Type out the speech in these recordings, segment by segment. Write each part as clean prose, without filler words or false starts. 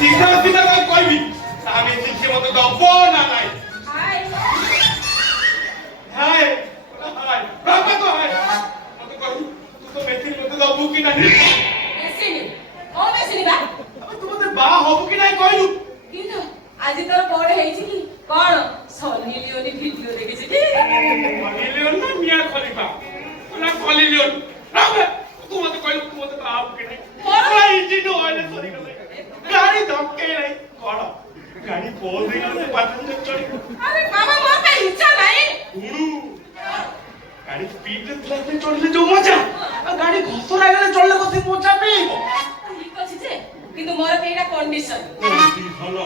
सीधा सीधा कोई भी सामने से मत दबो ना नहीं हाय हाय हाय बाबा तो हाय मत कहू तू तो मेथी मत दबो कि नहीं मेसिनी ओ मेसिनी बा अब तू मते बा होबो कि नहीं कहलु কিন্তু আজি তোর বড় হইছি কি কোন সনি লিওনি ভিডিও দেখেছি কি সনি লিওন না মিয়া খলিফা না খলি লিওন রাবে तू मते कहलु तू मते बा होबो कि नहीं बड़ा इजी नो आले सरी गले गाड़ी धक्के नहीं कोन गाड़ी बोल दे गले पाछन से चढ़ी अरे बाबा मोर का इच्छा नहीं उड़ू गाड़ी स्पीड रे चलते चढ़ले जो मजा गाड़ी घसरा गले चढ़ले कथि मजा पे ঠিক আছে যে কিন্তু মোর কেইটা কন্ডিশন ভালো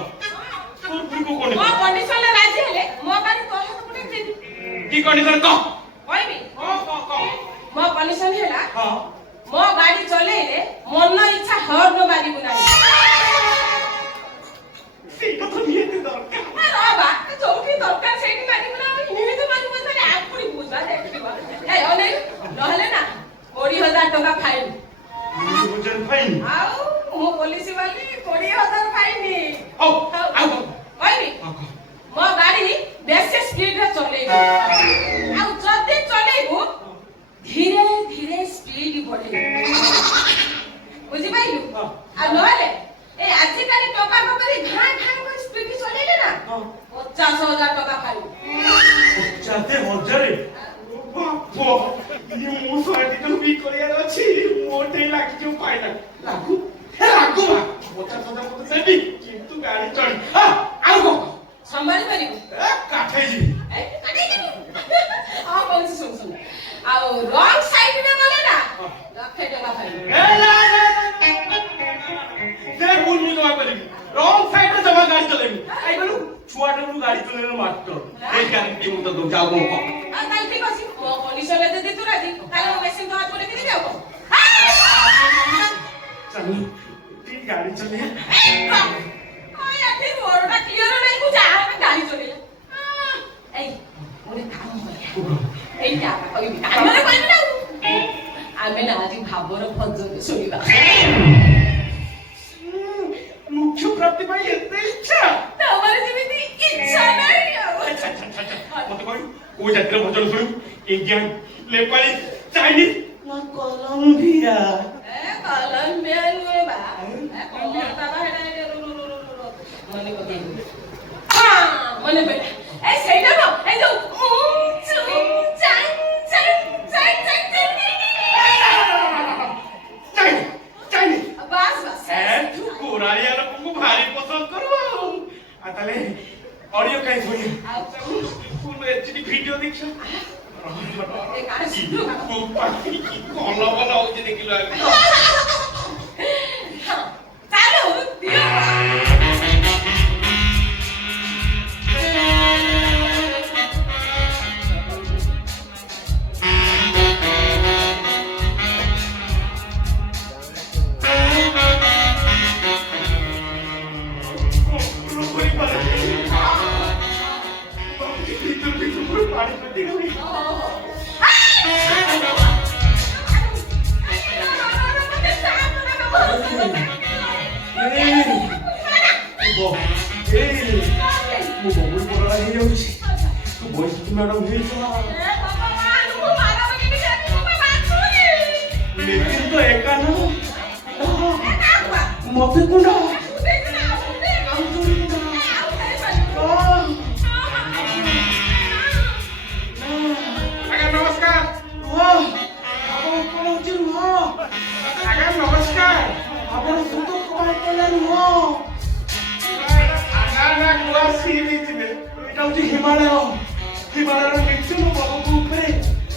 তোর কি কো কোন মো কন্ডিশন লে রাজি হেলে মো গাড়ি তোর হাতে পুটে দেবি কি কন্ডিশন ক কইবি ক মো কন্ডিশন হেলা हां মো গাড়ি চলেইলে মন ইচ্ছা হর্ন মারিবু নাই ସେଇଟା ତ ନିହାତି ଦରକାର আরে বাবা যোউঠি দরকার সেইটি মারিবু না নিমিতে মারিবু তাহলে আপুড়ি বুঝা দেখিব এই অনে নহলে না 20000 টাকা ফাইন বুঝন ফাইন আও মো পুলিশ वाली 20000 ফাইন আও আও কইবি মো গাড়ি বেশি স্পিড রে চলেইবু আও যদি চলেইবু ধীরে ধীরে স্পিড বড়ে বুঝি পাইলু আর নহলে এই আজিকালি টাকা করে ঘাঁ ঘাঁ করে স্পিড চলেইলে না 50000 টাকা ফাইন 50000 বাপো ই মো সাইড তো বি করিয়ার আছে মোটে লাগি কেউ পাই না লাগু লাগু 50000 মতো দেবি কিন্তু গাড়ি চড়ি আও গো সম্ভালি পারিবু কাঠাই জি এই কাটাই যাবি আ বলছি শুন শুন আও রং সাইড রে গলে না লক্ষে টাকা ফাইন দেখ ভুল মুই তোমার বলিবি রং সাইড রে জমা গাড়ি চলেবি আই বলু ছুয়াটা নু গাড়ি চলেলে মাস্টার এই গ্যারান্টি মু তো যাও গো আর তাই ঠিক আছে মো কন্ডিশনে যদি তুই রাজি তাহলে মো মেশিন তো হাত করে দিবি যাও চল তুই গাড়ি চলে আই আতে বড়টা ক্লিয়ার নাই বুঝা আমি গাড়ি চলে এই ওরে কাম হয় এই টাকা কইবি আমরা কইবি না আমি না আজ ভাবর ভজন শুনিবা মুখ্য প্রাপ্তি পাই এতে ইচ্ছা তোমার যেমিতি ইচ্ছা নাই মতে কই ও যাত্রা ভজন শুনি ইন্ডিয়ান নেপালি চাইনিজ না কলম্বিয়া কলম্বিয়া নুয়ে বা কলম্বিয়া বা হেডা মনে কই মনে কই এই সেইটা না এই যে চাই চাই চাই চাই চাই চাইনিজ বাস বাস তু কোরালিয়া লোকଙ୍କୁ ভারি পছন্দ করব তাহলে অডিও কাই শুনি কোন এচডি ভিডিও দেখছ এই কারে শুনো কি কল বল হচ্ছে দেখিলো আগে চালু দিও ম্যাডাম लेकिन तो एका ना मते कुंडा आगा नमस्कार वाह आपण कोण होती हो आगा नमस्कार आपण सुतो काय केलं हो आगा ना कुआ सी बीच में এটা হচ্ছে হিমালয় হিমালয়ের নিচে নো বাবু উপরে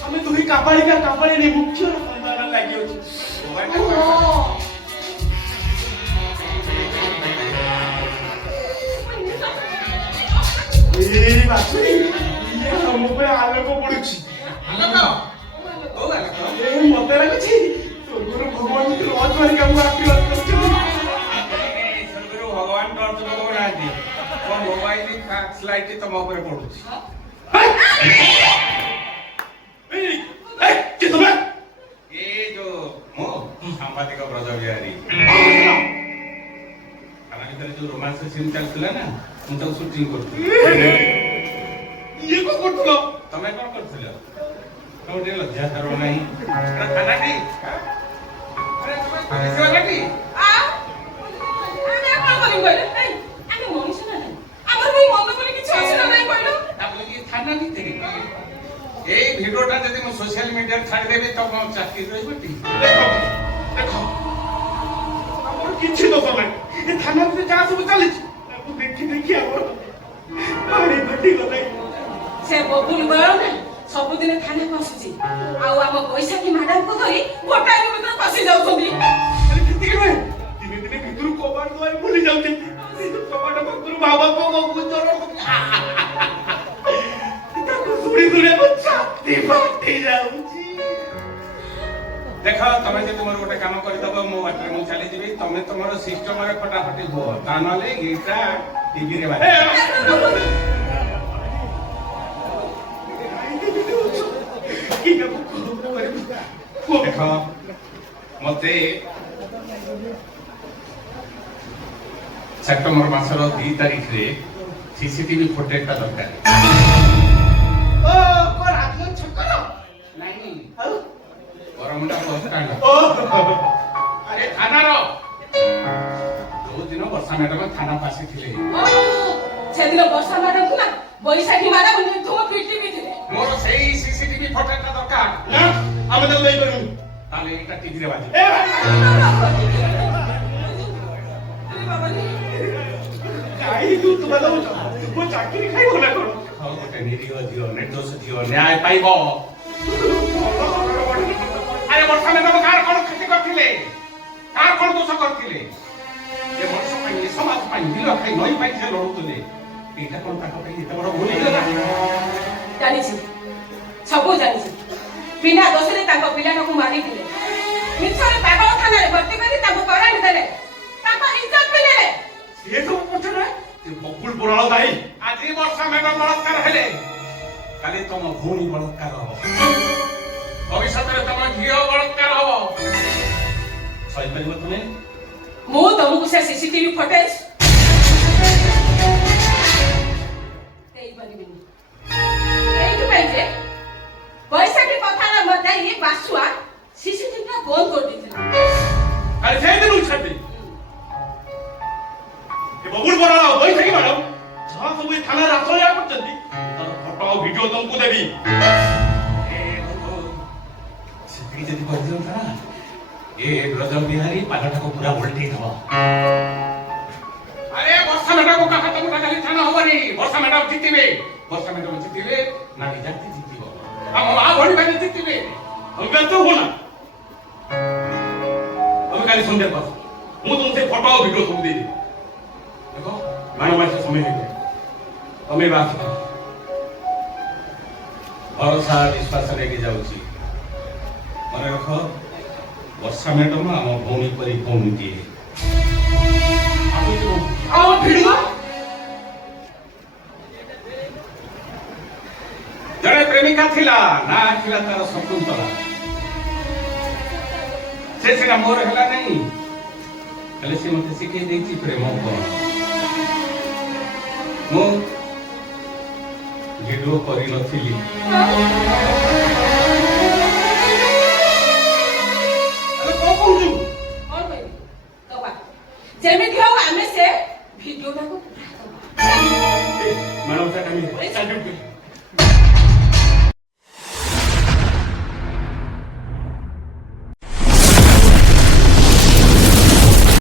আমি দুই কাপাড়ি নে মুখ্য সন্ধান লাগি আছে এই বাছুরি ইয়ে ଆମ ଉପରେ ଆଲୋକ ପଡୁଛି ଆଲୋକ କୋଉ ଆଲୋକ ଏ ମତେ ଲାଗୁଛି ସ୍ୱର୍ଗରୁ ଭଗବାନ ରୋଜ ମାରି କାମକୁ ଆଶୀର୍ବାଦ କରୁଛନ୍ତି ସ୍ୱର୍ଗରୁ ଭଗବାନ ଟର୍ଚ୍ଚ ଲଗାଉନାହାନ୍ତି ମୋ ମୋବାଇଲ ଫ୍ଲାସ ଲାଇଟ ତମ ଉପରେ ପଡୁଛି କିଏ ତମେ ଏ ଯୋଉ ମୋ ସାମ୍ବାଦିକ ବ୍ରଜ ବିହାରୀ ତା ଭିତରେ ଯୋଉ ରୋମାନ୍ସ ସିନ୍ ଚାଲିଥିଲା ନା ମୁଁ ତାକୁ ସୁଟିଂ କରୁଥିଲି। ଇଏ କଣ କରୁଥିଲ? ତମେ କଣ କରୁଥିଲ? ତମେ ଟିକେ ଲଜ୍ଜା କର ନାହିଁ। ଏଟା ଥାନାଟି? ଆରେ ତମେ ପୋଲିସ ବାଲାଟି? ଆମେ କଣ କରିବୁ କହିଲେ? ଆମେ ମଣିଷ ନା ନାହିଁ, ଆମର ବି ମନ ବୋଲି କିଛି ଅଛି ନା ନାହିଁ କହିଲ? ତାପରେ କି ଥାନା ଭିତରେ ଏଇ ଭିଡିଓଟା ଯଦି ମୁଁ ସୋସିଆଲ ମିଡିଆରେ ଛାଡ଼ିଦେବି ତ ମୋ ଚାକିରି ରହିବଟି? ଦେଖ ଆମର କିଛି ଦୋଷ ନାହିଁ। ଏ ଥାନା ଭିତରେ ଯାହା ସବୁ ଚାଲିଛି ତାକୁ ଦେଖି ଦେଖି ଆମର ପାଣି ଫାଟିଗଲା। ସେ ବବୁଲ ବଳ ନା ସବୁଦିନ ଥାନାକୁ ଆସୁଛି, ଆଉ ଆମ ବୈଶାଖୀ ମ୍ୟାଡାମକୁ ଧରି ଗୋଟାଏ ଭିତରେ ପଶି ଯାଉଛନ୍ତି। ସେତିକି ନୁହେଁ, ଦିନେ ଦିନେ ଭିତରୁ କବାଟ ଦ୍ୱାର ଭୁଲି ଯାଉଛି। ସେ ଯୋଉ କବାଟ ପାଖରୁ ବାବା ଗୋଚର ତାକୁ ଶୁଣି ଶୁଣି ଆମ ଛାତି ଫାଟି ଯାଉଛି। ଦେଖ ତମେ ଯଦି ମୋର ଗୋଟେ କାମ କରିଦବ ମୋ ବାଟରେ ମୁଁ ଚାଲିଯିବି, ତମେ ତମର ସିଷ୍ଟମରେ ଫଟାଫଟି ହୁଅ, ତା ନହେଲେ ଏଇଟା ଟିଭିରେ ବାଜେ। ଦେଖ ମତେ ସେପ୍ଟେମ୍ବର ମାସର 2 ତାରିଖରେ ସିସିଟିଭି ଫୁଟେଜଟା ଦରକାର। ନାଇଁ ବରମୁଣ୍ଡା ବସ୍ ଷ୍ଟାଣ୍ଡ। ଆରେ ଥାନାର ଯୋଉ ଦିନ ବର୍ଷା ମ୍ୟାଡାମ ଥାନାକୁ ଆସିଥିଲେ, ସେଦିନ ବର୍ଷା ମ୍ୟାଡାମକୁ ନା ବୈଶାଖୀ ମ୍ୟାଡାମ ନିର୍ଦ୍ଧୁମ ପିଟି ଥିଲେ। ମୋର ସେଇ ସିସିଟିଭି ଫୁଟେଜଟା ଦରକାର। ନା ଆମେ ତାକୁ ନେଇପାରିବୁନି। ତାହେଲେ ଏଇଟା ଟିଭିରେ ବାଜେ। କାହିଁ ତୁ ତୁମେ ଦଉଛ? ମୋ ଚାକିରି ଖାଇବ ନା କଣ? ହଉ ଗୋଟେ ନିରୀହ ଝିଅ, ନିର୍ଦ୍ଦୋଷ ଝିଅ ନ୍ୟାୟ ପାଇବ। ଆରେ ବର୍ଷା ମ୍ୟାଡାମ କାହାର କଣ କ୍ଷତି କରିଥିଲେ? କାହାର କଣ ଦୋଷ କରିଥିଲେ? ଏ ମଣିଷ ପାଇଁ, ଏ ସମାଜ ପାଇଁ, ବିଲ ଖାଇ ନଈ ପାଇଁ ସେ ଲଢୁଥିଲେ, ଏଇଟା କଣ ତାଙ୍କ ପାଇଁ ଏତେ ବଡ ଭୁଲ ହେଇଗଲା? ଜାଣିଛି, ସବୁ ଜାଣିଛି। ବିନା ଦୋଷରେ ତାଙ୍କ ପିଲାଟାକୁ ମାରିଥିଲେ, ମିଛରେ ପାଗଳ ଥାନାରେ ଭର୍ତ୍ତି କରି ତାଙ୍କୁ କରାଣି ଦେଲେ, ତାଙ୍କ ଇଜ୍ଜତ ବି ନେଲେ। ସିଏ ସବୁ ପଛରେ ସେ ବକୁଳ ବରାଳ ଦାୟୀ। ଆଜି ବର୍ଷା ମ୍ୟାଡାମ ବଳାତ୍କାର ହେଲେ, କାଲି ତମ ଭଉଣୀ ବଳାତ୍କାର ହବ, ଭବିଷ୍ୟତରେ ତମ ଝିଅ ବଳାତ୍କାର ହବ। ସହିପାରିବ ତୁମେ? ମୁଁ ତମକୁ ସେ ସିସିଟିଭି ଫୁଟେଜ ଦେଇପାରିବିନି। ଏଇଥିପାଇଁ ଯେ ବୈଶାଖୀ କଥାର ମତାଇ ବାସୁଆ ସିସିଟିଭିଟା ବନ୍ଦ କରିଦେଇଥିଲା। ଆରେ ସେଇଦିନ ଛାଡି ଏ ବକୁଳ ବରାଳ ବୈଶାଖୀ ମ୍ୟାଡାମ ଯାହା ସବୁ ଏ ଥାନାରେ ଆଶ୍ରୟ କରୁଛନ୍ତି ତାର ଫଟୋ ଆଉ ଭିଡିଓ ତମକୁ ଦେବି। ସେତିକି ଯଦି କରିଦିଅନ୍ତା ନା, ଏ ବ୍ରଜ ବିହାରୀ ପାଦଟାକୁ ପୁରା ଓଲଟେଇ ଦବ। ଆରେ ବର୍ଷା ମ୍ୟାଡାମ କାହା ତମଟା ଖାଲି ଥାନା ହବନି, ବର୍ଷା ମ୍ୟାଡାମ ଜିତିବେ। ବର୍ଷା ମ୍ୟାଡାମ ଜିତିବେ ନା ନିଜାତି ଜିତିବ, ଆମ ମା ଭଳି ଭାଇ ଜିତିବେ। ତମେ ବ୍ୟସ୍ତ ହୁଅ ନା, ତମେ କାଲି ସନ୍ଧ୍ୟାକୁ ଆସ, ମୁଁ ତମକୁ ସେ ଫଟୋ ଆଉ ଭିଡିଓ ସବୁ ଦେଇଦେବି। ଦେଖ ମ୍ୟାଡାମ ଆସ ସମୟ ହେଇଯାଏ, ତମେ ଏବେ ଆସ। ଭରସା ବିଶ୍ୱାସ ନେଇକି ଯାଉଛି, ମନେ ରଖ ବର୍ଷା ମ୍ୟାଡାମ ଆମ ଭଉଣୀ ପରି ଭଉଣୀଟିଏ। ଆଉ ଭିଡିଓ ଜଣେ ପ୍ରେମିକା ଥିଲା, ନା ଥିଲା ତାର ଶକୁନ୍ତଳା। ସେ ସିନା ମୋର ହେଲା ନାହିଁ, ହେଲେ ସେ ମତେ ଶିଖେଇ ଦେଇଛି ପ୍ରେମ କଣ। ମୁଁ ଭିଡିଓ କରିନଥିଲି, ଯେମିତି ହଉ ଆମେ ସେ ଭିଡିଓଟାକୁ ମ୍ୟାଡାମ